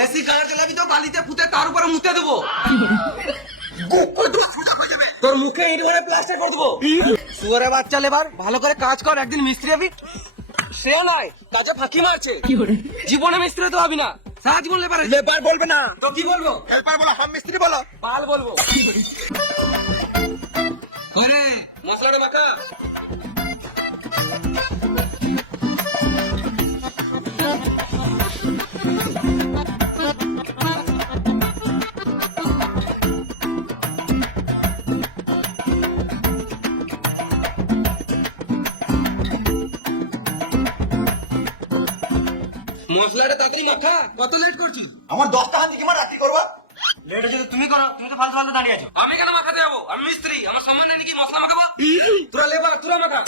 বেশি গায়ে চালাবি তো বালিতে ফুটে তার উপরে মুতে দেবো। তোর ফুটা হয়ে যাবে। তোর মুখে ইট ভরে প্লাস্টার করে দেবো। শুয়ারে বাচ্চা লেবার ভালো করে কাজ কর একদিন মিস্ত্রি হবি। সে নয় কাজে ফাঁকি মারছে। জীবনে মিস্ত্রি তো হবি না। সারা জীবন লেবার লেবার বলবে না। তো কি বলব? হেল্পার বলো হোম মিস্ত্রি বলো। পাল বলব। আরে মশলাটা মাখা। মশলাটা তাড়াতাড়ি মাখা কত লেট করছ আমার দশটা হান দিকে রাত্রি করবা? লেট হচ্ছে তুমি করো তুমি তো ফালতু ফালতু দাঁড়িয়ে আছো। আমি কেন মাখাতে যাব আমি মিস্ত্রি আমার সম্মান নেই কি মশলা মাখাবো? তোরা লেবার তোরা মাখা।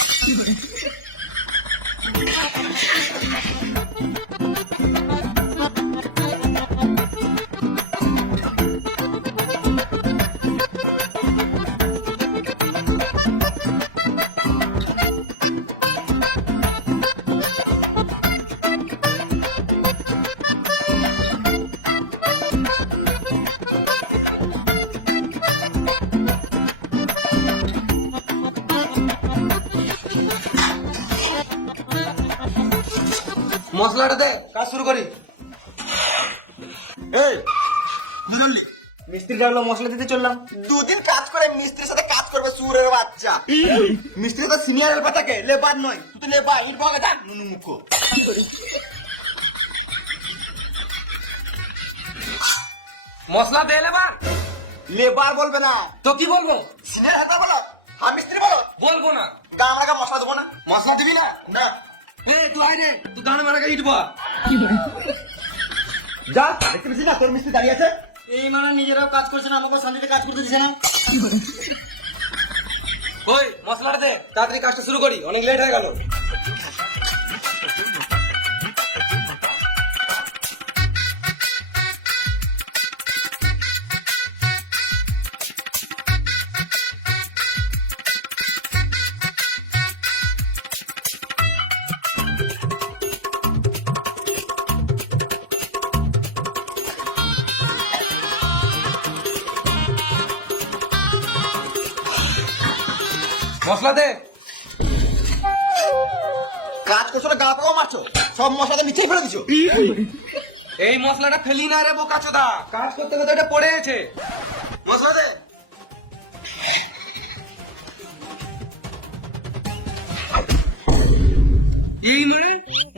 মশলাটা দে। কাজ শুরু করি। এই। মিস্ত্রি ডাকলো মশলা দিতে চললাম। দুদিন কাজ করে মিস্ত্রির সাথে কাজ করবে সুরের বাচ্চা। মিস্ত্রি তো সিনিয়র হেল্পার থাকে লেবার নয়। তুই তো লেবার ইট ভাগে নুনু মুখ। মশলা দে লেবার লেবার বলবে না। তো কি বলব? সিনিয়র হেল্পার বলো আর মিস্ত্রি বলো। বলব না। গা আমাকে মশলা দেবো না। মশলা দিবি না? না। তুই মারা যা দেখতে পেয়েছিস না তোর মিস্ত্রি দাঁড়িয়ে আছে? এই মানে নিজেরাও কাজ করছে না আমাকে শান্তিতে কাজ করতে দিছে না। ওই মশলাটা দে তাড়াতাড়ি কাজটা শুরু করি অনেক লেট হয়ে গেল। মশলা দে। কাজ করছ না গা পাকাও মারছো? সব মশলা তো নিচেই ফেলে দিছো? এই মশলাটা ফেলি না রে বোকা চোদা। কাজ করতে করতে এটা পড়ে গেছে। মশলা দে। এই মানে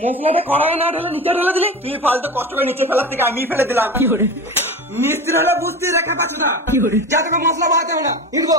মশলাটা কড়াই না ঢেলে নিচে ঢেলে দিলি? তুই ফালতু কষ্ট করে নিচে ফেলার থেকে আমি ফেলে দিলাম। মিস্ত্রি হলে বুঝতে দেখা পাচ্ছ না। যা তোকে মশলা বাড়াতে হবে না। ইটবো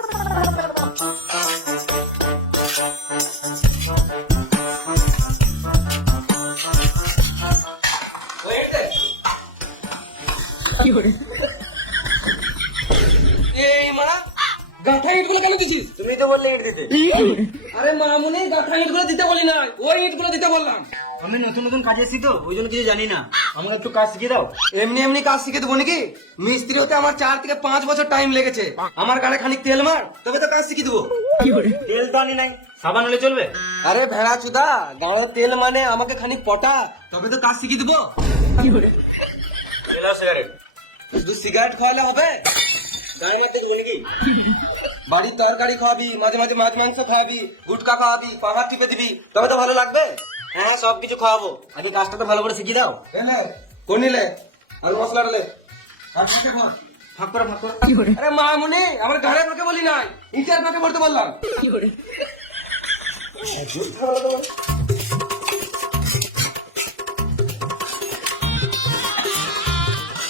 কেন দিছিস? তুমি তো বললে ইট দিতে। আরে মামুনি গাঁথা ইটগুলো দিতে বলি না ওই ইটগুলো দিতে বললাম। আমি নতুন নতুন কাজে এসেছি তো ওই জন্য কিছু জানি না। আমার একটু কাজ শিখিয়ে দাও। এমনি এমনি কাজ শিখে দেবো নাকি? মিস্ত্রি হতে আমার চার থেকে পাঁচ বছর টাইম লেগেছে। আমার গাড়ে খানিক তেল মার তবে তো কাজ শিখিয়ে দেবো। তেল তো আনি নাই সাবান হলে চলবে? আরে ভেড়া চুদা গাঁড়ো তেল মানে আমাকে খানিক পটা তবে তো কাজ শিখিয়ে দেবো। সিগারেট শুধু সিগারেট খাওয়ালে হবে? গাড়ি মারতে নাকি? বাড়ির তরকারি খাওয়াবি মাঝে মাঝে মাছ মাংস খাওয়াবি গুটকা খাওয়াবি পাহাড় টিপে দিবি তবে তো ভালো লাগবে? হ্যাঁ সব কিছু খাওয়াবো আগে কাজটা তো ভালো করে শিখিয়ে দাও। কোন নিলে আর মশলা ডালে আর ফাঁকে করে ফাঁক করে। আরে মামুনি আমার ঘরে ফাঁকে বলি নাই ইটার ফাঁকে ভরতে বললাম।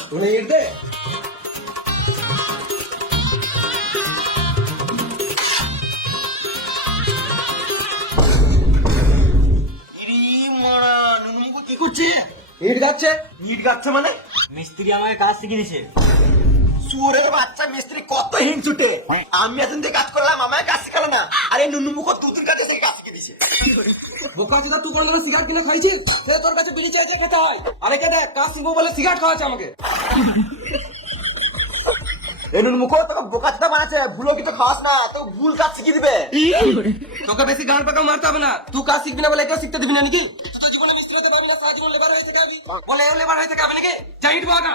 তুমি ইট দে। করছে ইট গাচ্ছে? ইট গাচ্ছে মানে? মিস্ত্রি আমাকে কাজ শিখিয়ে দিছে সুরের বাচ্চা মিস্ত্রি কত হিংচুটে আমি এতদিন থেকে কাজ করলাম আমায় কাজ শেখালো না। আরে নুনু মুখ কাছে থেকে কাজ শিখে দিছে বোকা চোদা তুই সিগারেট কিনে খাইছিস? সে তোর কাছে বিড়ি চাইছে খেতে হয়। আরে কে দেখ কাজ শিখব বলে সিগারেট খাওয়াচ্ছে আমাকে। মুখ তোকে বোকা চোদা বানাচ্ছে। ভুলো কি তো খাওয়াস না তো ভুল কাজ শিখিয়ে দিবে। তোকে বেশি গান পাকা মারতে হবে না। তুই কাজ শিখবি না বলে কেউ শিখতে দিবি না নাকি? বলে এও লেবার হয়ে থেকে আমি নাকি যাই বাগা।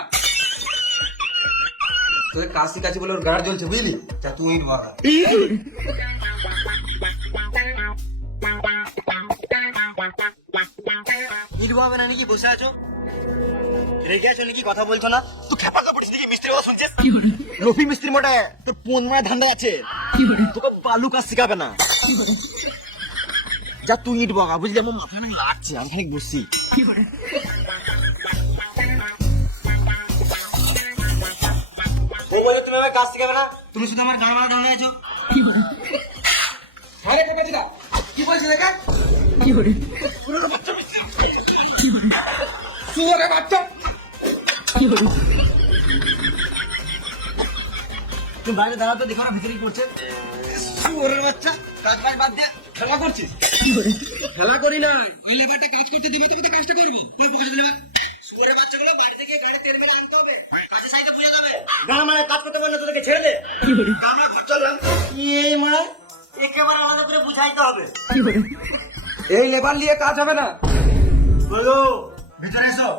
তোকে কাজ শিখাচ্ছি বলে ওর গাড় জ্বলছে বুঝলি? যা তুই ইট বাগা। হবে না নাকি বসে আছো? রেগে আছো নাকি কথা বলছো না? তুই খেপা কাপড়িস দেখি মিস্ত্রি কথা শুনছিস? রফি মিস্ত্রি মোটে তোর পোন মারা ধান্দা আছে। তোকে বালু কাজ শিখাবে না। যা তুই ইট বগা বুঝলি? আমার মাথা লাগছে আমি খানিক বসছি। কাজ শিখাবে না? তুমি শুধু আমার গান মারা ঢঙ্গে আছো আরে চোদা কি বলছিস দেখা? শুয়োরের বাচ্চা তুমি বাইরে দাঁড়াও তো দেখো না ভিতরে কি করছে। শুয়োরের বাচ্চা। কাজ বাজ বাদ দে খেলা করছিস? খেলা করি না। ওই লেবারটা কাজ করতে দিবি তুই তো কাজটা করবি। শুয়োরের বাচ্চাগুলো বাড়ি থেকে গাড়ি তেল মেরে আনতে হবে। গান মারা কাজ করতে বললে তোদেরকে ছেড়ে দে। গান মারা ঘর চললাম। এই মানে একেবারে আলাদা করে বুঝাইতে হবে। এই লেবার নিয়ে কাজ হবে না? বলো ভিতরে এসো।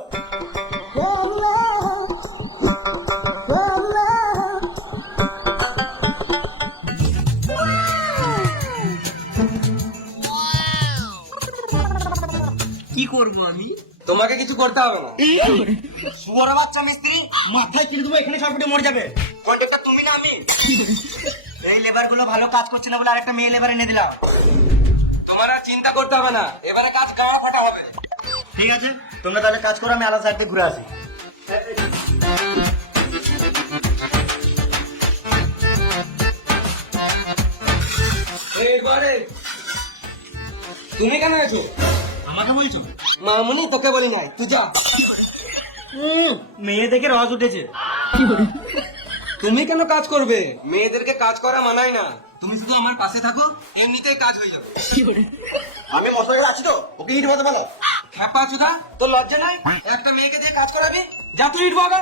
কি করব আমি? তোমাকে কিছু করতে হবে না। শুয়ার বাচ্চা মিস্ত্রি মাথায় কিনে দেবো এখানে সবকিছু মরে যাবে। কন্ট্রাক্টর তুমি না আমি? এই লেবারগুলো ভালো কাজ করছে না বলে আরেকটা মেয়ে লেবার এনে দিলাম। তোমার আর চিন্তা করতে হবে না এবারে কাজ গাওয়া ফাটা হবে। ঠিক আছে তোমরা তাহলে কাজ করো আমি আলাদা সাইড ঘুরে আসি। তুমি কেন আছো আমাকে বলছো? মামুনি তোকে বলি নাই তুই যা। মেয়ে দেখে রস উঠেছে। তুমি কেন কাজ করবে? মেয়েদেরকে কাজ করা মানায় না। তুমি শুধু আমার পাশে থাকো এমনিতেই কাজ হয়ে যাবে। আমি মশলা আছি তো ওকে ইট বাঁধা বলো। খ্যাপা চুদা তোর লজ্জা নাই? একটা মেয়েকে দিয়ে কাজ করাবি? যা তুই ইট বাগা